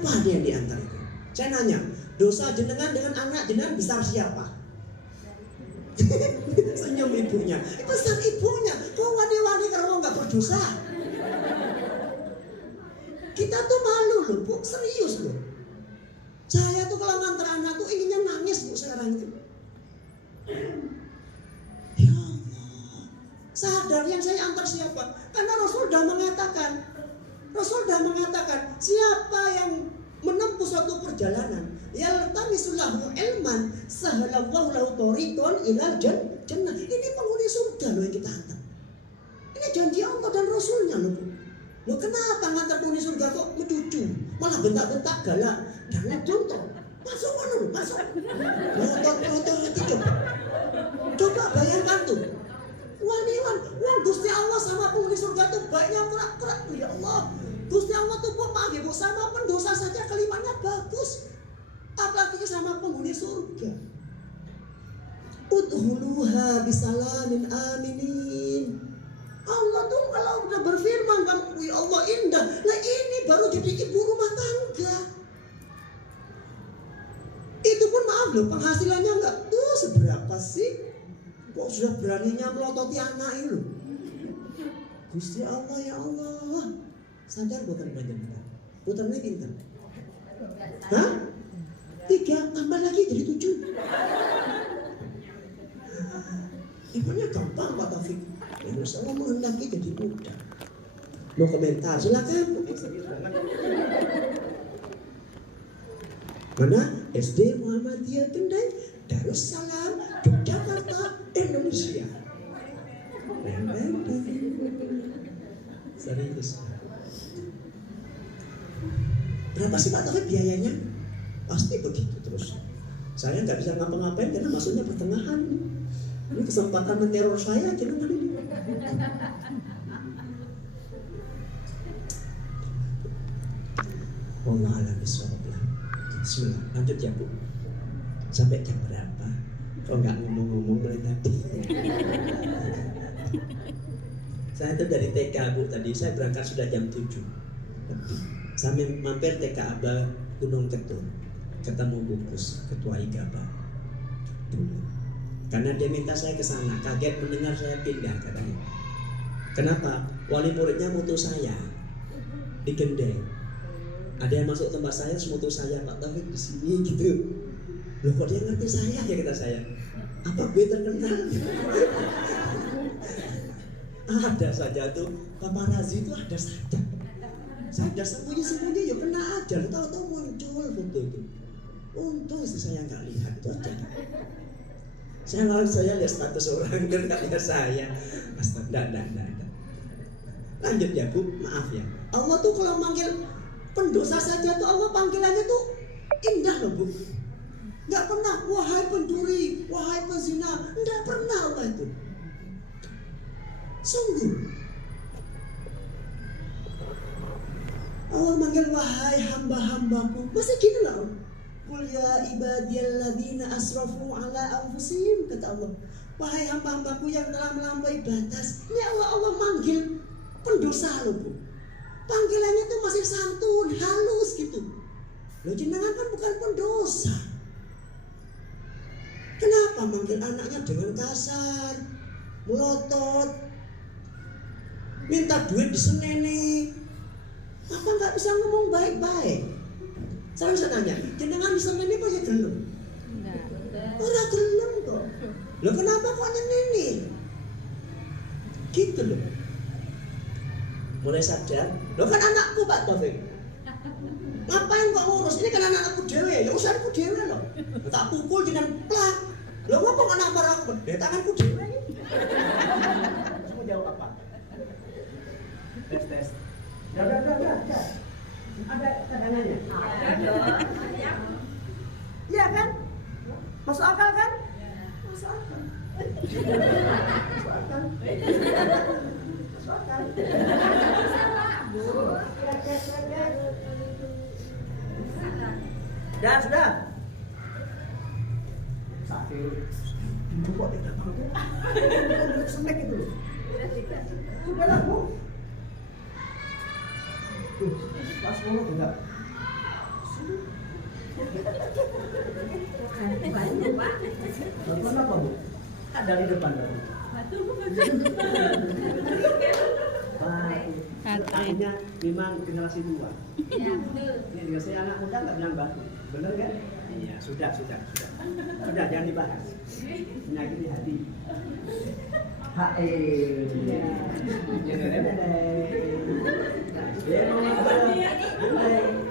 Siapa dia yang diantar itu? Saya nanya, dosa jenengan dengan anak jenengan besar siapa? Senyum ibunya. Besar ibunya. Kok wani-wani kalau nggak berdosa? Kita tuh malu loh, Bu. Serius loh. Saya tuh kalau ngantar anak tuh inginnya nangis, Bu, sekarang itu. Ya Allah. Sadar yang saya antar siapa? Karena Rasul sudah mengatakan, siapa yang menempuh suatu perjalanan, yaltamisulahu ilman, sahalallahu lahu tariqan ilal jannah. Ini penghuni surga loh yang kita antar. Ini janji Allah dan Rasulnya loh, Bu. Loh kenapa ngantar penghuni surga kok mencucu, malah bentak-bentak galak? Jangan contoh. Masuk mana lu? Masuk. Motor itu coba bayangkan tuh. Waniwan, Gusti Allah sama penghuni surga tuh baiknya kerak-kerak. Ya Allah, Gusti Allah tuh maaf ya Bu, sama pendosa saja kalimatnya bagus. Apalagi sama penghuni surga. Udhuluha bisalamin aminin. Allah tuh kalau udah berfirman kan, ya Allah indah. Nah ini baru jadi ibu rumah tangga. Itu pun maaf loh, penghasilannya enggak tuh seberapa sih? Kok sudah beraninya melototi anak itu? Gusti Allah, ya Allah. Sadar bukan panjenengan? Puternya pintar. Hah? 3 tambah lagi jadi 7. Ibunya gampang Pak Taufik. Insya Allah menghendaki jadi mudah. Mau komentar silakan. Mana? SD Muhammadiyah Kendai, Darussalam, Yogyakarta, Indonesia. Serius. Berapa sih Pak Taufik biayanya? Pasti begitu terus. Saya nggak bisa ngapa-ngapain karena masuknya pertengahan. Ini kesempatan meneror saya jangan ini. Wallah alam bisawab. Bismillah, lanjut ya Bu. Sampai jam berapa? Kok nggak ngomong-ngomong dari tadi? Saya itu dari TK Bu tadi. Saya berangkat sudah jam 7 lebih. Sampai mampir TK Aba Gunung Ketur. Ketemu Bungkus, Ketua IGABA dulu. Karena dia minta saya ke sana. Kaget mendengar saya pindah katanya. Kenapa? Wali muridnya mutus saya di Gendeng. Ada yang masuk tempat saya, mutus saya, Pak Taufik di sini gitu. Loh kok dia ngerti saya ya kata saya. Apa gue terkenal? Ada saja tuh paparazi itu ada saja. Saya sembunyi-sembunyi ya kena aja. Tahu-tahu muncul foto itu. Untung istri saya nggak lihat itu aja. Saya lihat status orang dan nggak lihat saya. Astaga, enggak. Lanjut ya Bu, maaf ya. Allah tuh kalau manggil pendosa saja tuh Allah panggilannya tuh indah loh Bu. Nggak pernah wahai pencuri, wahai pezina, nggak pernah Allah itu. Sungguh. Allah manggil wahai hamba-hambaku. Masih gini lah. Qul ya ibadiyalladzina asrafu ala anfusihim, kata Allah. Wahai hamba-hambaku yang telah melampaui batas. Ini Allah manggil pendosa loh Bu. Panggilannya tuh masih santun, halus gitu. Loh jenengan kan bukan pendosa. Kenapa manggil anaknya dengan kasar, melotot, minta duit diseneni? Apa nggak bisa ngomong baik-baik? Saya bisa nanya, jenengan diseneni apa ya gelem? Ora gelem kok. Loh kenapa kok nyeneni? Gitu loh. Mulai sadar, lo kan anakku Pak Taufik. Ngapain kok ngurus? Ini kan anakku dewe, ya urusanku dewe loh. Tak pukul dengan plak. Lo ngapa kok nampar aku? Ya tanganku dewe. Kamu jawab apa? Tes. Udah. Ada cadangannya? Ada. Iya kan? Masuk akal kan? Masuk akal. Sudah. Sakit. Ibu kok tidak tahu? Semek itu. Sudah lah Bu. Pas 10 tidak. Ada di depan Pak. Artinya memang generasi tua. Iya, betul. Ini generasi anak muda nggak bilang batu, benar kan? Iya, sudah, jangan dibahas. Penyakit di hati.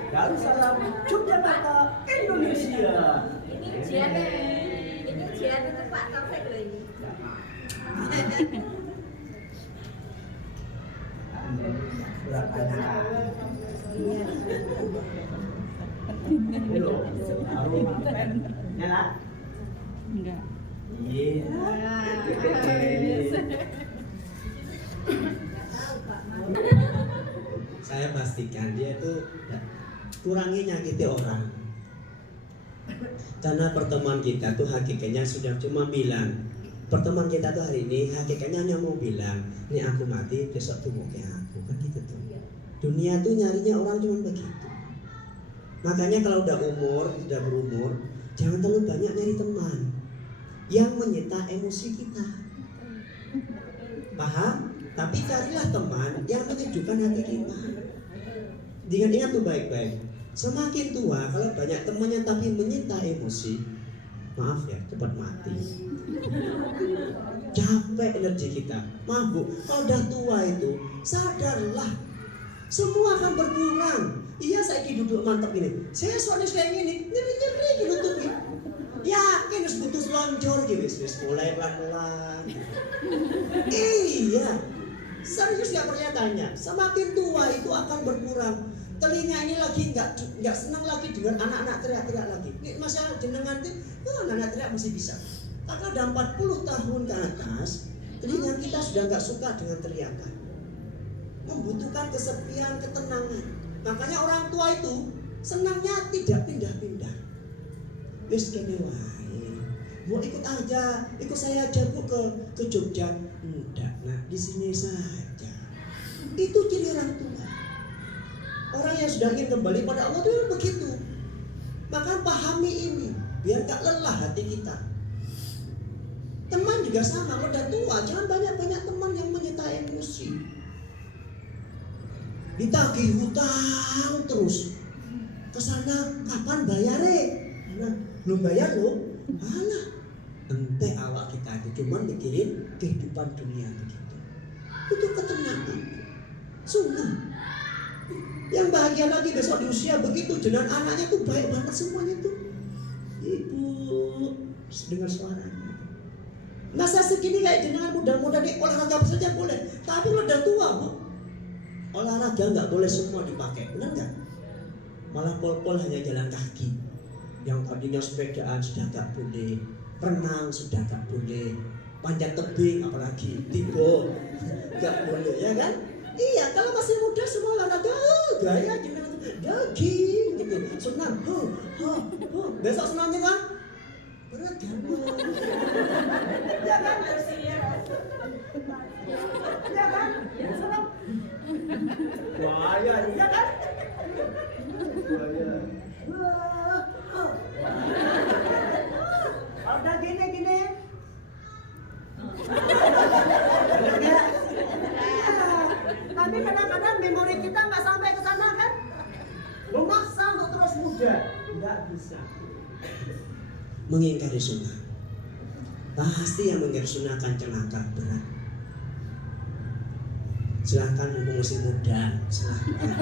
Darussalam Yogyakarta, Indonesia. Ini ujian untuk Pak Taufik loh ini. Nyala? Enggak. Iya. Saya pastikan dia itu kurangi nyakiti orang. Karena pertemuan kita tuh hakikatnya sudah cuma bilang, pertemuan kita tuh hari ini hakikatnya hanya mau bilang, ini aku mati besok tuh mau kayak aku, kan gitu tuh. Dunia tuh nyarinya orang cuma begitu. Makanya kalau udah berumur, jangan terlalu banyak nyari teman yang menyita emosi kita. Paham? Tapi carilah teman yang menyejukkan hati kita. Ingat-ingat tuh baik-baik. Semakin tua, kalau banyak temannya tapi menyita emosi, maaf ya, cepat mati. Capek energi kita. Maaf Bu, kalau udah tua itu, sadarlah, semua akan berkurang. Iya, saya duduk mantap ini. Saya soalnya kayak gini, nyeri-nyeri ditutupin. Yakin harus butuh selonjor gitu, mulai pelan-pelan. Iya, serius gak percaya tanya. Semakin tua itu akan berkurang. Telinga ini lagi nggak senang lagi dengan anak-anak teriak-teriak lagi. Ini masalah jenengan itu, anak-anak teriak masih bisa. Karena udah 40 tahun ke atas, telinga kita sudah nggak suka dengan teriakan. Membutuhkan kesepian, ketenangan. Makanya orang tua itu senangnya tidak pindah-pindah. Wis kene wae. Mau ikut aja, ikut saya aja Bu ke Jogja. Enggak, nah di sini saja. Itu ciri orang tua. Orang yang sudah ingin kembali pada Allah itu begitu. Maka pahami ini, biar gak lelah hati kita. Teman juga sama, kalau udah tua jangan banyak-banyak teman yang menyita emosi. Ditagih hutang terus. Kesana kapan bayare? Nah, belum bayar loh. Alah, ente awak kita itu cuma mikirin kehidupan dunia begitu. Itu ketenangan. Sungguh. Yang bahagia lagi besok di usia begitu, jenengan anaknya tuh baik banget semuanya tuh. Ibu dengar suaranya. Masa segini kayak jenengan muda-muda nih olahraga saja boleh, tapi lo udah tua Bu. Olahraga nggak boleh semua dipakai, benar nggak? Malah pol-pol hanya jalan kaki. Yang tadinya sepedaan sudah nggak boleh, renang sudah nggak boleh, panjat tebing apalagi tibo nggak boleh, ya kan? Iya, kalau masih muda semua olahraga, gaya gimana tuh, daging gitu, senang, besok senangnya kan? Berat kan? Ya kan? Ya kan? Senang. Wah, ya kan? Kalau udah gini. Tapi kadang-kadang memori kita nggak sampai ke sana kan? Memaksa untuk terus muda, nggak bisa. Mengingkari sunnah, pasti yang mengingkari sunnah akan celaka berat. Silahkan mumpung masih muda, silahkan.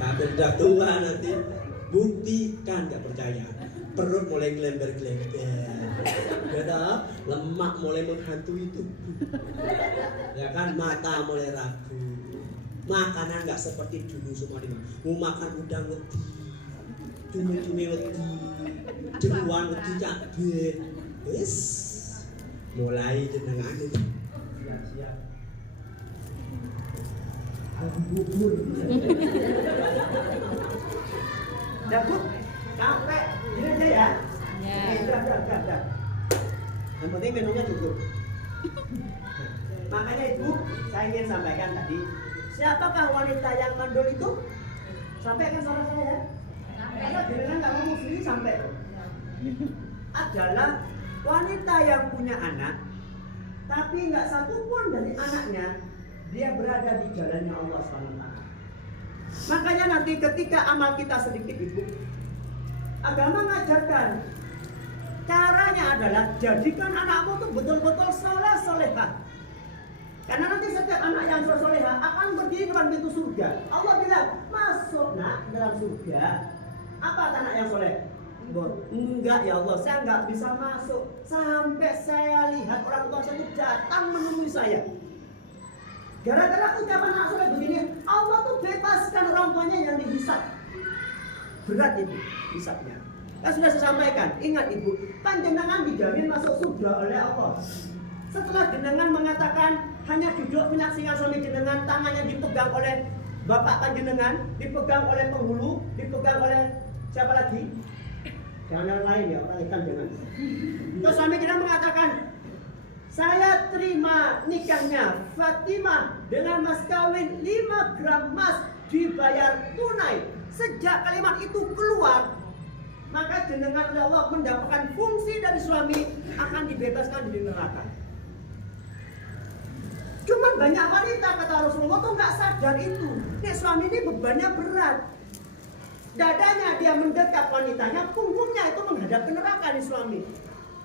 Tapi udah tua nanti, buktikan nggak percaya. Perut mulai gelember-gelember, lemak mulai menghantui tubuh, ya kan, mata mulai ragu, makanan nggak seperti dulu semua dimakan. Mau makan udang wedi, cumi-cumi wedi, jeruan wedi cabe, wis mulai jenengan itu siap-siap. Aku bubur. Dabut, capek. Ini aja ya. Udah. Yang penting minumnya cukup. Makanya Ibu, saya ingin sampaikan tadi, siapakah wanita yang mandul itu? Sampaikan suara saya ya. Karena dirinya nggak ngomong sendiri sampai. Adalah wanita yang punya anak, tapi nggak satupun dari anaknya dia berada di jalannya Allah SWT. Makanya nanti ketika amal kita sedikit ibu, agama mengajarkan caranya adalah jadikan anakmu tuh betul-betul soleh solehah. Karena nanti setiap anak yang solehah akan berdiri depan pintu surga. Allah bilang, masuk nak dalam surga. Apa anak yang soleh? Enggak ya Allah, saya nggak bisa masuk sampai saya lihat orang tua saya datang menemui saya. Gara-gara ucapan anak soleh begini, Allah tuh bebaskan orang tuanya yang dihisap. Berat itu hisapnya. Kan sudah saya sampaikan, ingat ibu, panjenengan dijamin masuk surga oleh Allah. Setelah jenengan mengatakan hanya duduk menyaksikan suami jenengan, tangannya dipegang oleh bapak panjenengan, dipegang oleh penghulu, dipegang oleh siapa lagi? Jangan yang lain ya, orang ikan jangan. Terus suami jenengan mengatakan, saya terima nikahnya Fatimah dengan mas kawin 5 gram emas dibayar tunai. Sejak kalimat itu keluar, maka jenengan oleh Allah mendapatkan fungsi dari suami akan dibebaskan dari neraka. Cuman banyak wanita kata Rasulullah tuh nggak sadar itu. Nih suami ini bebannya berat. Dadanya dia mendekat wanitanya, punggungnya itu menghadap ke neraka nih suami.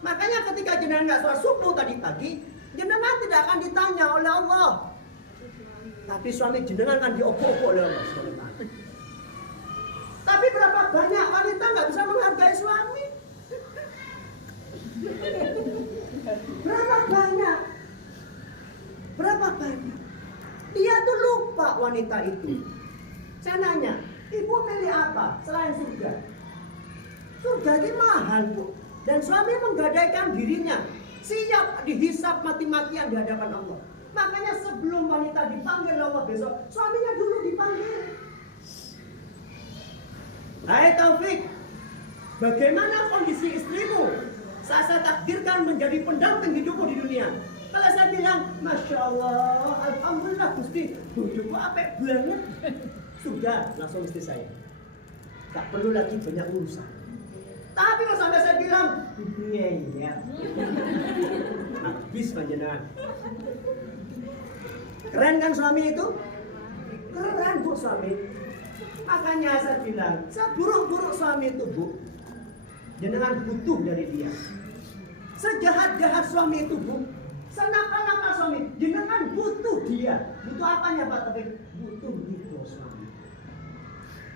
Makanya ketika jenengan nggak sholat subuh tadi pagi, jenengan tidak akan ditanya oleh Allah. Tapi suami jenengan akan diobok-obok oleh Allah. Tapi berapa banyak wanita nggak bisa menghargai suami? Berapa banyak? Berapa banyak? Dia tuh lupa wanita itu. Saya nanya, ibu milih apa selain surga? Surga ini mahal bu. Dan suami menggadaikan dirinya, siap dihisap mati-matian di hadapan Allah. Makanya sebelum wanita dipanggil Allah besok, suaminya dulu dipanggil. Hai Taufik, bagaimana kondisi istrimu? Saya takdirkan menjadi pendamping hidupmu di dunia. Kalau saya bilang, Masya Allah, Alhamdulillah Gusti, hidupmu apik banget. Sudah, langsung istri saya. Gak perlu lagi banyak urusan. Tapi kalau sampai saya bilang, iya, habis panjenengan. Keren kan suami itu? Keren bu suami. Makanya saya bilang, seburuk-buruk suami itu bu, jenengan butuh dari dia. Sejahat-jahat suami itu bu, senakal-nakal suami, jenengan butuh dia. Butuh apanya Pak Taufik? Butuh ridho suami.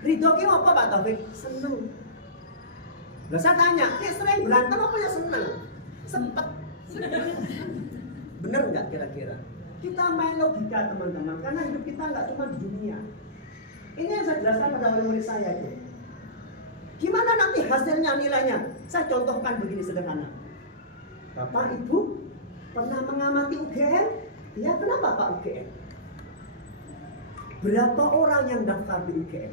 Ridho ki apa Pak Taufik? Seneng. Lah saya tanya, ini sering berantem apa ya seneng? Sempet. Bener nggak kira-kira? Kita main logika teman-teman, karena hidup kita nggak cuma di dunia. Ini yang saya jelaskan pada murid saya itu. Gimana nanti hasilnya, nilainya? Saya contohkan begini sederhana. Bapak Ibu pernah mengamati UGM? Ya kenapa Pak UGM? Berapa orang yang daftar di UGM?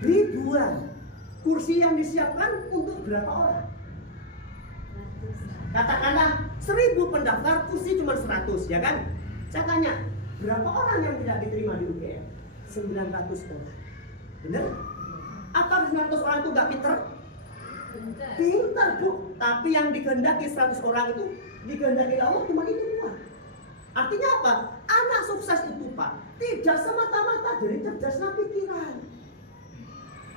Ribuan. Kursi yang disiapkan untuk berapa orang? Katakanlah 1000 pendaftar, kursi cuma 100, ya kan? Saya tanya, berapa orang yang tidak diterima di UGM? 900 orang. Benar? Apa 900 orang itu gak pinter? Pinter bu. Tapi yang dikehendaki 100 orang itu dikehendaki Allah cuma itu Pak. Artinya apa? Anak sukses itu Pak tidak semata-mata dari cerdasnya pikiran.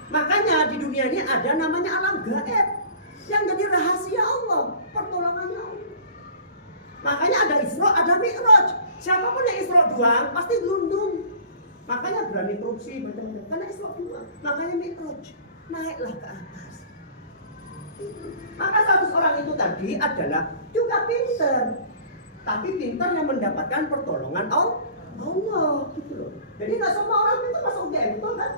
Makanya di dunia ini ada namanya alam gaib yang jadi rahasia Allah, pertolongannya Allah. Makanya ada Isra, ada Mi'raj. Siapapun yang Isra doang pasti gelundung. Makanya berani korupsi macam-macam. Karena Isra doang. Makanya Mi'raj, naiklah ke atas. Maka 100 orang itu tadi adalah juga pinter, tapi pinter yang mendapatkan pertolongan Allah gitu loh. Jadi nggak semua orang itu masuk UGM, betul kan?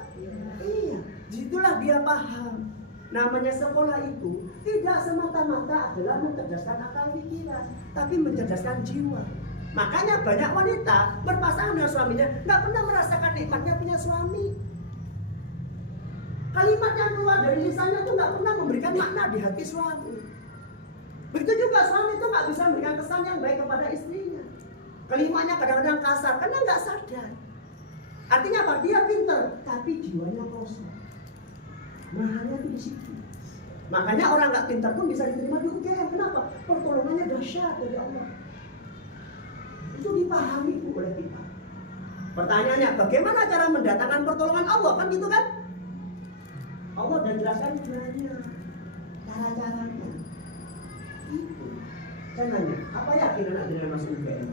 Iya. Itulah dia paham. Namanya sekolah itu tidak semata-mata adalah mencerdaskan akal pikiran, tapi mencerdaskan jiwa. Makanya banyak wanita berpasangan dengan suaminya nggak pernah merasakan nikmatnya punya suami. Kalimat yang keluar dari lisannya itu nggak pernah memberikan makna di hati suami. Begitu juga suami itu nggak bisa memberikan kesan yang baik kepada istrinya. Kalimatnya kadang-kadang kasar karena nggak sadar. Artinya apa? Dia pintar, tapi jiwanya kosong. Mahalnya itu di situ. Makanya orang nggak pintar pun bisa diterima di UGM. Kenapa? Pertolongannya dahsyat dari Allah. Itu dipahami oleh kita. Pertanyaannya, bagaimana cara mendatangkan pertolongan Allah? Kan gitu kan? Allah sudah jelaskan caranya, cara-caranya. Itu. Saya nanya, apa yakin anak jenengan masuk UGM?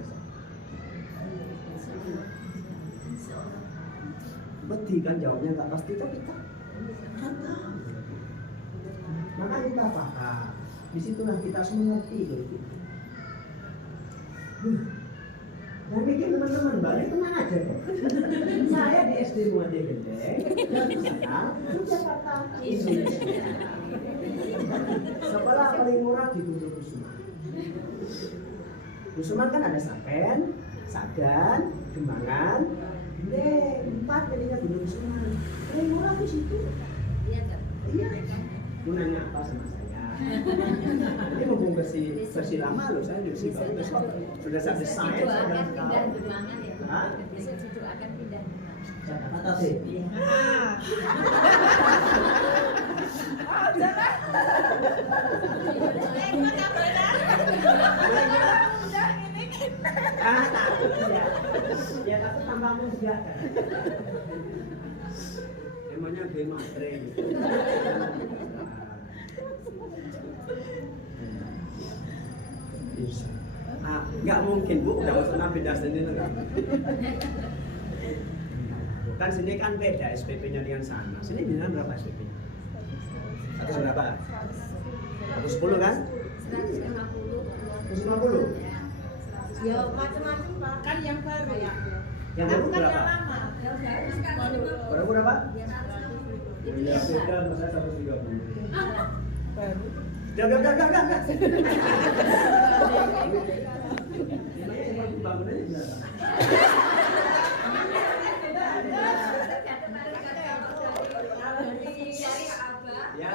Beti kan jawabnya nggak pasti, tapi kita kan tahu. Maka kita paham. Disitulah kita harus mengerti gitu. Dan bikin teman-teman balik tenang aja kok. Saya di SD Muhammad Gendeng, Jakarta, Indonesia. Sekolah paling murah di Gunung Kusuman. Kusuman kan ada Sapen, Sagan, Gembangan, Gendeng, 4 jadinya Gunung Kusuman. Paling murah di situ. Iya kan? Iya. Mau nanya apa sama saya? Ini mumpung versi lama loh, saya versi baru besok sudah saya desain, Besok sudah akan tahu. pindah Demangan ya. Hah? Besok Cicu akan pindah Demangan. Jakarta sih. Takut ya. Ya takut tambah muda kan. Emangnya Matre gitu. Bisa. Nggak mungkin Bu, udah pernah beda sendiri enggak. Kan sini kan beda SPP-nya dengan sana. Sini dengan berapa SPP-nya? 100 berapa? 110 kan? 150. 150? Ya macam-macam Pak. Kan yang baru ya. Yang baru Bukan berapa? yang lama. Baru berapa? Itu Ya, yang beda baru. masa 130. Baru. Enggak. Namanya bangunannya berapa? Ya.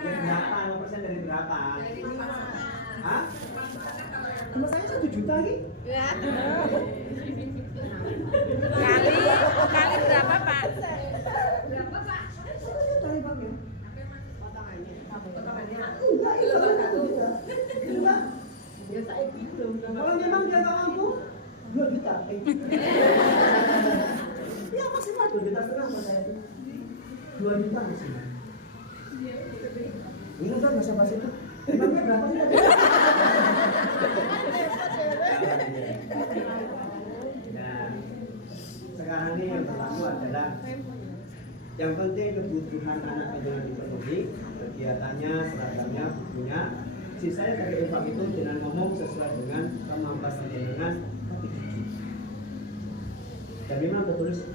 Dari berapa? 5% dari berapa? Hah? Sama saya 1 juta lagi? Ya. Kali berapa, Pak? Berapa Pak? 1 juta nih Bang ya. Potongannya. Enggak, itu 1 juta. Enggak. Ya saya gitu. Kalau memang dia nggak mampu, 2 juta. Ya maksimal 2 juta setengah sama saya itu. 2 juta maksimal. Ini udah bahasa bahasa itu. Emangnya berapa sih? Nah, sekarang ini yang pertama adalah yang penting kebutuhan anak jangan dipenuhi, kegiatannya, seragamnya, bukunya. Sisanya dari infak itu jangan ngomong sesuai dengan kemampuan dengan tapi dikit. Dan memang tertulis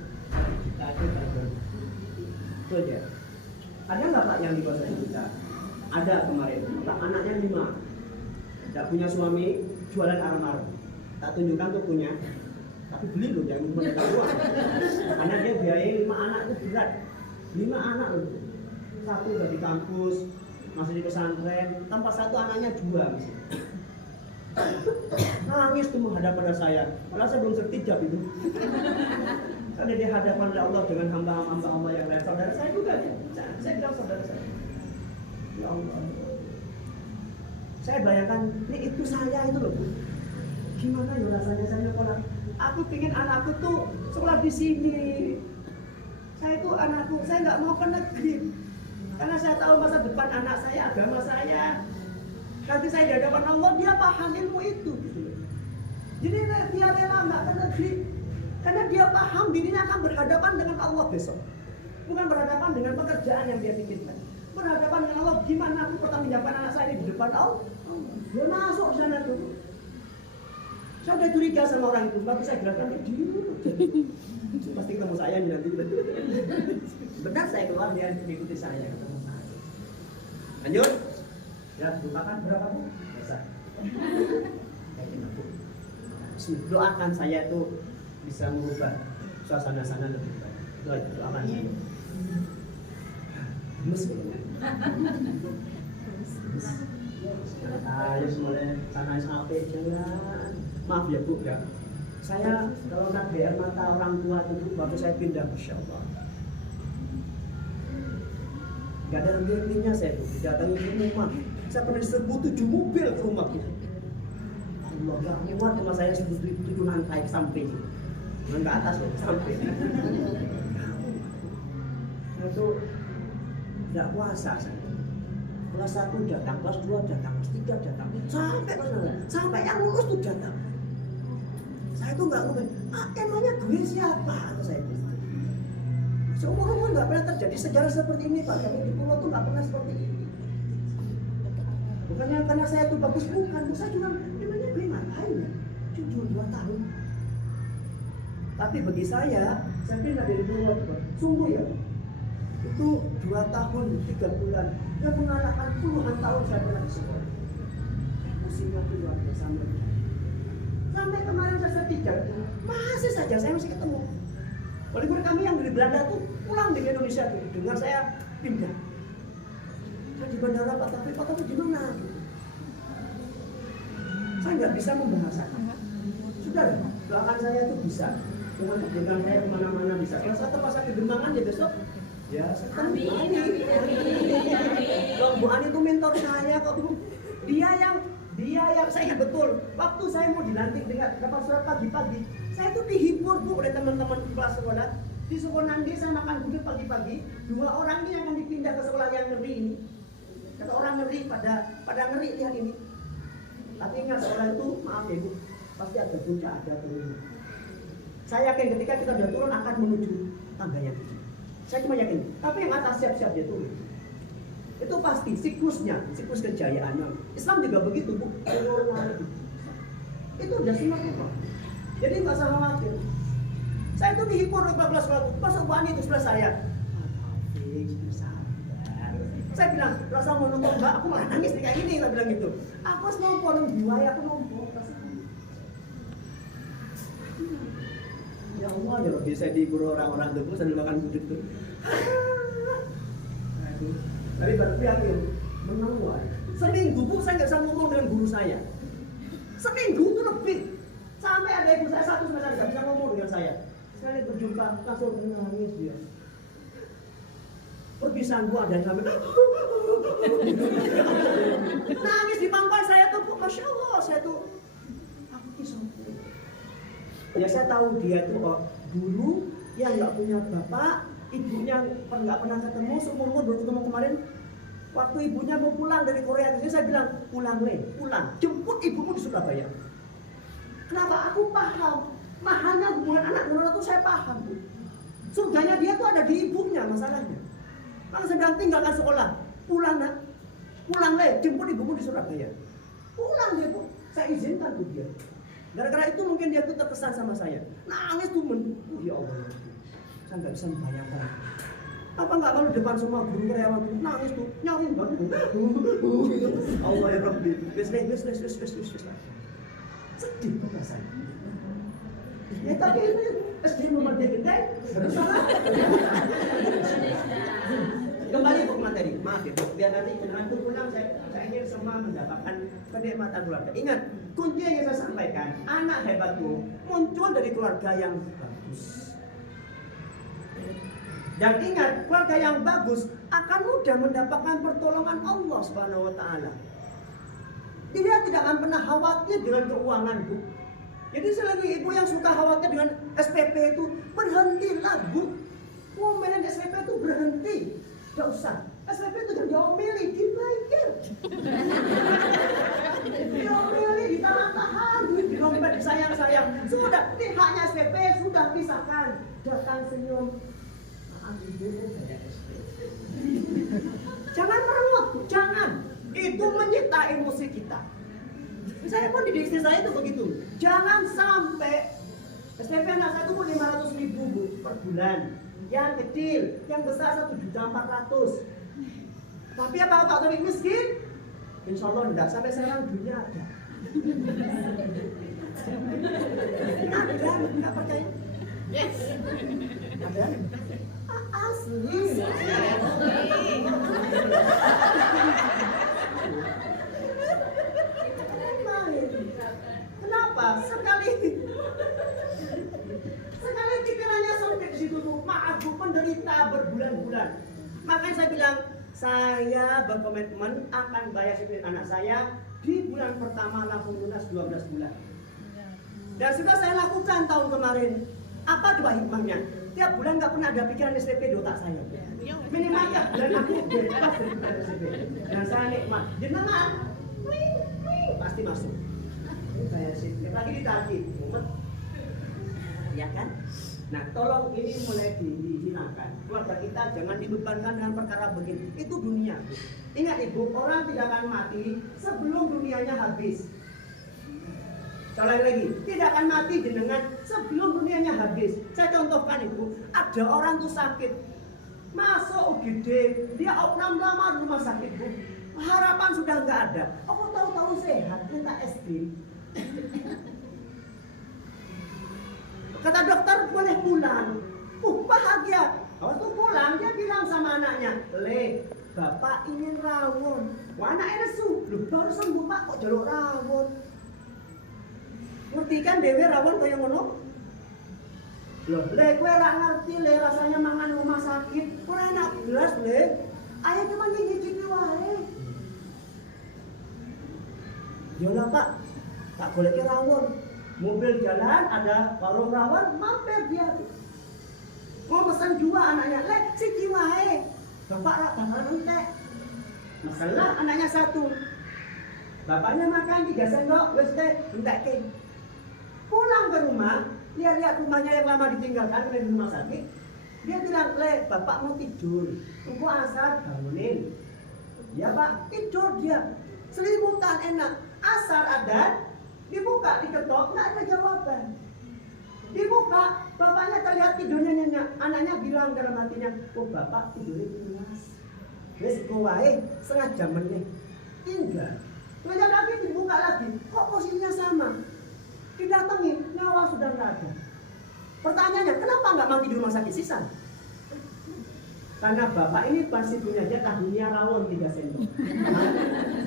kita itu beragam. Itu aja. Ada nggak Pak yang di bawah 1 juta? Ada kemarin. Pak anaknya 5, tidak punya suami, jualan arang-arang. Tak tunjukkan tokonya, tapi beli loh, jangan cuma dapat uang. Karena dia biayai 5 anak itu berat. 5 anak loh. 1 udah di kampus, masih di pesantren, tanpa 1 anaknya 2 misalnya. Nangis tuh menghadap pada saya. Malah saya belum sertijab itu. Saya di hadapan Allah dengan hamba-hamba Allah yang lain. Saudara saya juga ya. Saya bilang saudara saya. Ya Allah. Saya bayangkan, ini itu saya itu loh. Gimana ya rasanya saya sekolah? Aku pingin anakku tuh sekolah di sini. Saya itu anakku, saya nggak mau ke negeri. Karena saya tahu masa depan anak saya, agama saya. Nanti saya di hadapan Allah, dia paham ilmu itu. Gitu. Jadi dia rela nggak ke negeri. Karena dia paham dirinya akan berhadapan dengan Allah besok. Bukan berhadapan dengan pekerjaan yang dia pikirkan. Berhadapan dengan Allah, gimana aku pertanggungjawabkan anak saya ini di depan Allah. Dia masuk ke sana tuh. Saya udah curiga sama orang itu, tapi saya gerakkan ke dia. Pasti ketemu saya nih nanti. Benar saya keluar, dia mengikuti saya ketemu saya. Lanjut. Ya, bukakan berapa Bu? Biasa. Doakan saya itu bisa mengubah suasana sana lebih baik. Doakan saya. Gemes sebenarnya. Ayo semuanya sana sampai jangan. Maaf ya Bu ya. Saya kalau nak biar mata orang tua itu waktu saya pindah, Masya Allah. Gak ada henti-hentinya saya tuh, didatangi ke rumah. Saya pernah diserbu 7 mobil ke rumah tuh. Allah, gak muat rumah saya 7 lantai sampai bukan ke atas loh, sampai. Itu gak puasa saya. Kelas 1 datang, kelas 2 datang, kelas 3 datang, sampai yang lulus tuh datang. Saya tuh nggak ngomong, emangnya gue siapa? Atau saya itu. Seumur-umur nggak pernah terjadi sejarah seperti ini Pak. Kami di pulau tuh nggak pernah seperti ini. Bukannya karena saya tuh bagus, bukan. Saya cuma, emangnya gue ngapain ya? Cuma 2 tahun. Tapi bagi saya pindah dari pulau, sungguh ya. Itu 2 tahun, 3 bulan. Dia mengalahkan puluhan tahun saya pernah di sekolah. Musimnya itu luar biasa. Sampai kemarin saya 3, masih saja saya masih ketemu. Walaupun kami yang dari Belanda tuh pulang di Indonesia tuh, dengar saya pindah. Saya di bandara Pak Taufik di mana? Saya nggak bisa membahasakan. Sudah, doakan saya tuh bisa. Dengan saya kemana-mana bisa. Kalau saya terpaksa ke Dembangan ya besok. Ya, saya ketemu Bu Ani. Bu Ani itu mentor saya kok Bu. Dia yang saya ingat betul. Waktu saya mau dilantik dengan dapat surat pagi-pagi, saya tuh dihibur Bu oleh teman-teman kelas sekolah. Di sekolah nanti saya makan gudeg pagi-pagi. 2 orang ini akan dipindah ke sekolah yang ngeri ini. Kata orang ngeri pada ngeri lihat ini. Tapi ingat sekolah itu maaf ya Bu, pasti ada puncak ada turun. Saya yakin ketika kita sudah turun akan menuju tangga yang tinggi. Saya cuma yakin. Tapi yang atas siap-siap dia turun. Itu pasti siklusnya, siklus kejayaannya. Islam juga begitu Bu. Itu udah semua Pak. Jadi nggak usah khawatir. Saya itu dihibur oleh kepala sekolah. Masuk Bu Ani itu sebelah saya. Saya bilang, rasa mau nonton Mbak, aku malah nangis nih kayak gini. Saya bilang gitu. Aku harus nonton jiwa, aku nonton. Ya Allah, ya Rabbi, saya dihibur orang-orang tuh sambil makan gudeg tuh. Tapi berarti aku menawar. Seminggu Bu saya nggak bisa ngomong dengan guru saya. Seminggu itu lebih. Sampai ada ibu saya satu semester nggak bisa ngomong dengan saya. Sekali berjumpa langsung nangis dia. Perpisahan gua ada sampai nangis di pangkuan saya tuh, Masya Allah, saya tuh aku kisah. Ya saya tahu dia tuh dulu yang nggak punya bapak, ibunya nggak pernah ketemu, seumur-umur baru ketemu kemarin. Waktu ibunya mau pulang dari Korea, saya bilang pulang pulang, jemput ibumu di Surabaya. Kenapa? Aku paham, mahalnya hubungan anak dengan orang tua saya paham. Surganya dia tuh ada di ibunya masalahnya. Maka saya bilang tinggalkan sekolah, pulang nak, pulang jemput ibumu di Surabaya. Pulang dia Bu, saya izinkan tuh dia. Gara-gara itu mungkin dia tuh terkesan sama saya. Nangis tuh ya Allah, saya nggak bisa membayangkan. Apa nggak malu depan semua guru karyawan tuh nangis tuh, nyarin banget. Allah ya Rabbi, wes. Sedih tuh rasanya. Ya tapi ini SD nomor gede, Kembali ke materi, maaf ya, biar nanti dengan pulang saya ingin semua mendapatkan kenikmatan keluarga. Ingat, kunci yang saya sampaikan, anak hebatmu muncul dari keluarga yang bagus. Dan ingat, keluarga yang bagus akan mudah mendapatkan pertolongan Allah Subhanahu wa Ta'ala. Dia tidak akan pernah khawatir dengan keuangan Bu. Jadi selagi ibu yang suka khawatir dengan SPP itu, berhentilah Bu. Ngomelin SPP itu berhenti. Gak usah. SPP itu jangan diomeli, dibayar. Diomeli, ditahan-tahan, duit di dompet disayang-sayang. Sudah, ini haknya SPP, sudah pisahkan. Datang senyum. Maaf ibu, banyak SPP. Jangan merengut, jangan. Itu menyita emosi kita. Saya pun di istri saya itu begitu. Jangan sampai SPP anak saya itu 500.000 Bu per bulan. Yang kecil, yang besar 1.400.000. Tapi apa Pak Taufik miskin? Insya Allah tidak, sampai sekarang dunia ada. Ada, nggak percaya? Yes. Ada? Asli. Kenapa? Sekali pikirannya sampai di situ tuh, maaf Bu, penderita berbulan-bulan. Makanya saya bilang, saya berkomitmen akan bayar sipil anak saya di bulan pertama langsung lunas 12 bulan. Dan sudah saya lakukan tahun kemarin. Apa coba hikmahnya? Tiap bulan nggak pernah ada pikiran SPP di otak saya. Minimal tiap bulan aku bebas dari pikiran SPP. Dan saya nikmat. Jenengan, pasti masuk. Saya SPP lagi ditagih. Ya kan? Nah, tolong ini mulai dihilangkan. Keluarga kita jangan dibebankan dengan perkara begini. Itu dunia. Ingat ibu, orang tidak akan mati sebelum dunianya habis. Sekali lagi, tidak akan mati dengan sebelum dunianya habis. Saya contohkan ibu, ada orang tuh sakit, masuk UGD, dia opnam lama di rumah sakit bu. Harapan sudah nggak ada. Aku tahu-tahu sehat, minta es krim. Kata dokter boleh pulang. Bahagia. Waktu pulang dia bilang sama anaknya, Le, bapak ingin rawon. Wah anaknya nesu, lu baru sembuh pak kok jaluk rawon. Ngerti kan dewe rawon kaya ngono? Loh, Le kowe ra ngerti Le rasanya mangan rumah sakit. Ora enak belas Le. Ayo cuma nyicip wae. Yolah Pak. Tak goleki rawon. Mobil jalan ada warung rawon, mampir dia. Mau pesan dua anaknya, Le siji wae. Bapak ra bakalan entek. Masalah anaknya satu. Bapaknya makan 3 sendok, wis teh entekke. Pulang ke rumah, lihat-lihat rumahnya yang lama ditinggalkan di rumah sakit. Dia bilang, Le, bapak mau tidur. Engkau asar bangunin. Ya pak, tidur dia. Selimutan enak. Asar ada, dibuka, diketok, nggak ada jawaban. Dibuka, bapaknya terlihat tidurnya nyenyak. Anaknya bilang dalam hatinya, oh bapak tidurnya pulas. Wes kowae setengah jam menit. Tinggal. Setengah jam lagi dibuka lagi. Kok posisinya sama? Didatangi, nyawa sudah nggak ada. Pertanyaannya, kenapa nggak mati di rumah sakit sisa? Karena bapak ini pasti punya jatah dunia rawon 3 sendok.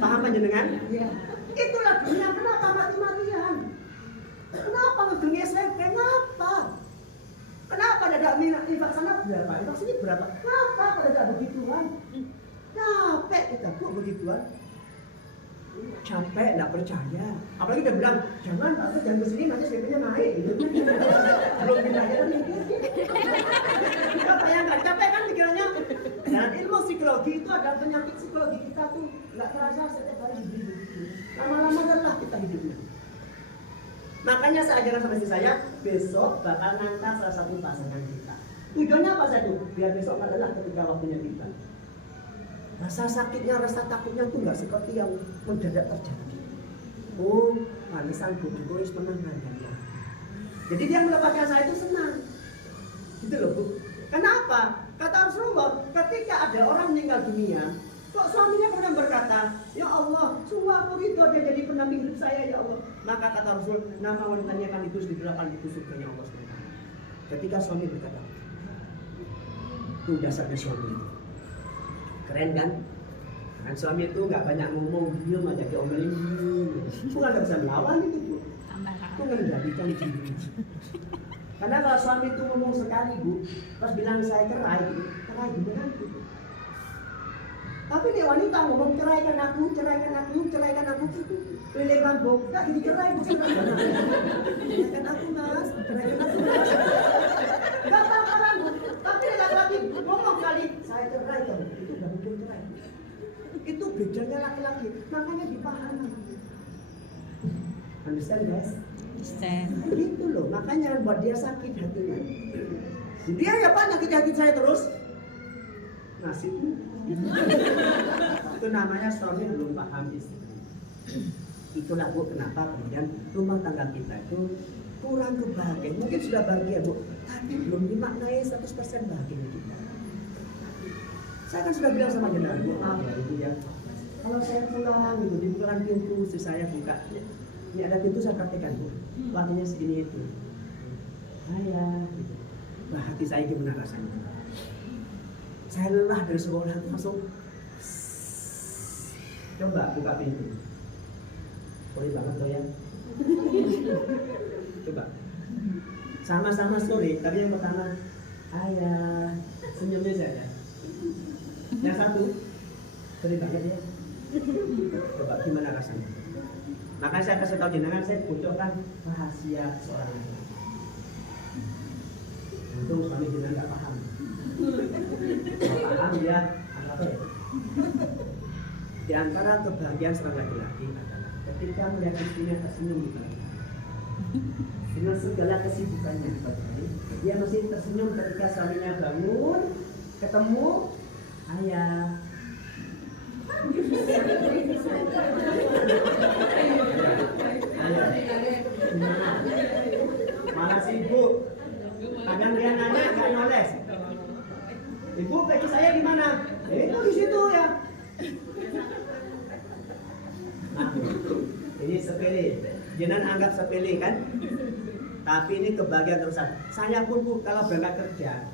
Paham panjenengan? Iya. Itulah dunia, kenapa mati-matian? Kenapa ngedungi SMP? Kenapa? Kenapa ada minat infak sana berapa? Infak sini berapa? Kenapa ada begituan? Capek kita kok begituan? Capek, nggak percaya. Apalagi dia bilang, jangan Pak, jangan kesini nanti SPP-nya naik. Gitu. Belum ditanya nih. Apa yang nggak capek kan pikirannya? Dan ilmu psikologi itu adalah penyakit psikologi kita tuh nggak terasa setiap hari hidup begitu. Lama-lama lelah kita hidupnya. Makanya saya ajarkan sama istri saya, besok bakal ngangkat salah satu pasangan kita. Tujuannya apa satu? Biar besok nggak lelah ketika waktunya tiba. Rasa sakitnya, rasa takutnya itu nggak seperti yang mendadak terjadi. Oh, manisan bodoh itu menang ya. Jadi dia melepaskan saya itu senang. Gitu loh Bu. Kenapa? Kata Rasulullah, ketika ada orang meninggal dunia, kok suaminya kemudian berkata, ya Allah, sungguh aku ridho dia jadi pendamping hidup saya ya Allah. Maka kata Rasul, nama wanitanya akan ditulis di belakang itu surganya Allah SWT. Ketika suami berkata, itu dasarnya suami itu. Keren kan? Kan suami itu nggak banyak ngomong, diam aja diomelin. Bukan nggak bisa melawan itu Bu. Itu menjadikan diri. Karena kalau suami itu ngomong sekali Bu, pas bilang saya cerai gitu, cerai beneran gitu. Tapi dia wanita ngomong ceraikan aku, ceraikan aku, ceraikan aku. Keliling kampung, nggak jadi cerai Bu. Ceraikan aku Mas, ceraikan aku Mas. Nggak bakalan Bu. Tapi laki-laki ngomong kali, saya cerai kan. Itu bedanya laki-laki, makanya dipahami. Understand guys? Understand. Gitu loh, makanya buat dia sakit hatinya. Dia ya Pak nyakit saya terus. Nasib. Itu namanya suami belum paham istri. Itulah Bu kenapa kemudian rumah tangga kita itu kurang kebahagiaan. Mungkin sudah bahagia Bu, tapi belum dimaknai 100% bahagia kita. Saya kan sudah bilang sama jenengan, Bu, maaf ya Ibu ya. Kalau saya pulang gitu, dibukakan pintu, istri saya buka. Ini ada pintu saya praktekkan Bu. Waktunya segini itu. Ayah, gitu. Nah hati saya gimana rasanya? Saya lelah dari sekolah itu langsung. Coba buka pintu. Boleh banget loh ya. Coba. Sama-sama sore, tapi yang pertama, ayah, senyumnya saja. Yang satu, Sering banget ya. Coba gimana rasanya? Makanya saya kasih tahu jenengan, saya bocorkan rahasia seorang laki. Untung suami jenengan nggak paham. Kalau paham dia apa ya? Di antara kebahagiaan seorang laki-laki adalah ketika melihat istrinya tersenyum di belakang. Dengan segala kesibukannya, dia masih tersenyum ketika suaminya bangun, ketemu ayah. Malah sibuk. Kadang dia nanya nggak noles. Ibu, peci saya di mana? Itu di situ ya. Nah, ini sepele. Jangan anggap sepele kan? Tapi ini kebahagiaan terusan. Saya pun Bu, kalau berangkat kerja,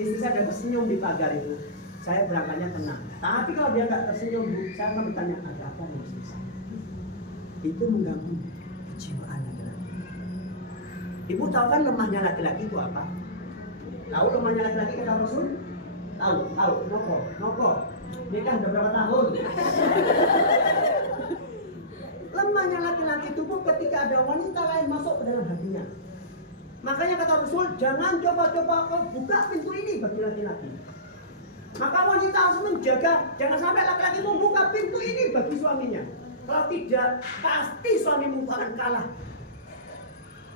istri saya ada tersenyum di pagar itu. Saya berangkatnya tenang. Tapi kalau dia nggak tersenyum Bu, saya akan bertanya ada apa nih istri saya? Itu mengganggu kejiwaan laki-laki. Ibu tahu kan lemahnya laki-laki itu apa? Tahu lemahnya laki-laki kata Rasul? Tahu, noko. Nikah udah berapa tahun? Lemahnya laki-laki itu Bu ketika ada wanita lain masuk ke dalam hatinya. Makanya kata Rasul, jangan coba-coba kau buka pintu ini bagi laki-laki. Maka wanita harus menjaga, jangan sampai laki-laki membuka pintu ini bagi suaminya. Kalau tidak, pasti suamimu akan kalah.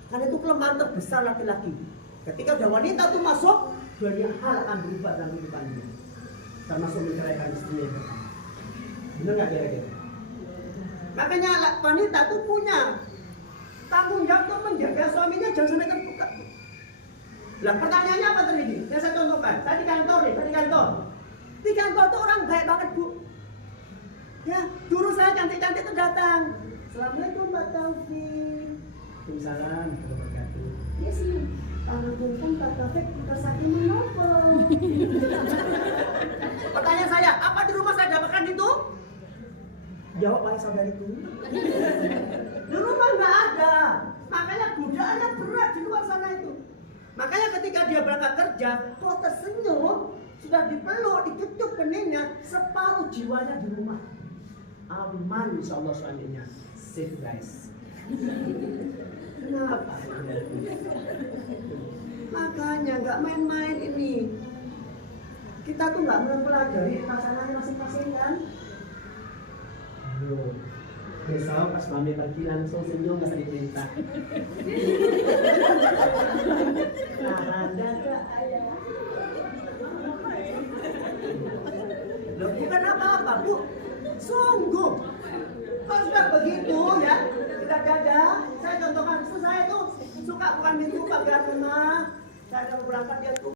Karena itu kelemahan terbesar laki-laki. Ketika ada wanita itu masuk, banyak hal akan berubah dalam kehidupannya. Termasuk menceraikan istrinya yang pertama. Benar nggak kira-kira? Makanya wanita itu punya tanggung jawab untuk menjaga suaminya jangan sampai terbuka. Lah pertanyaannya apa tadi? Yang saya contohkan, saya di kantor nih, di kantor. Di kantor tuh orang baik banget Bu. Ya, guru saya cantik-cantik itu datang. Assalamualaikum Pak Taufik. Waalaikumsalam warahmatullahi wabarakatuh. Iya sih. Assalamualaikum Pak Taufik, tersakit menopo. Pertanyaan saya, apa di rumah saya dapatkan itu? Jawab ayah saudariku. Di rumah nggak ada. Makanya godaannya berat di luar sana itu. Makanya ketika dia berangkat kerja, kok tersenyum, sudah dipeluk, diketuk keningnya, separuh jiwanya di rumah. Aman insyaallah suaminya. Safe guys. Kenapa? Makanya nggak main-main ini. Kita tuh nggak mempelajari pasangan masing-masing kan? Ayo, besok pas suami pergi langsung senyum nggak diperintah. Anda ke ayah. Loh, bukan apa-apa Bu. Sungguh. Kalau sudah begitu ya, sudah ada. Saya contohkan, saya itu suka bukan pintu pagar rumah. Saya kalau berangkat dia tuh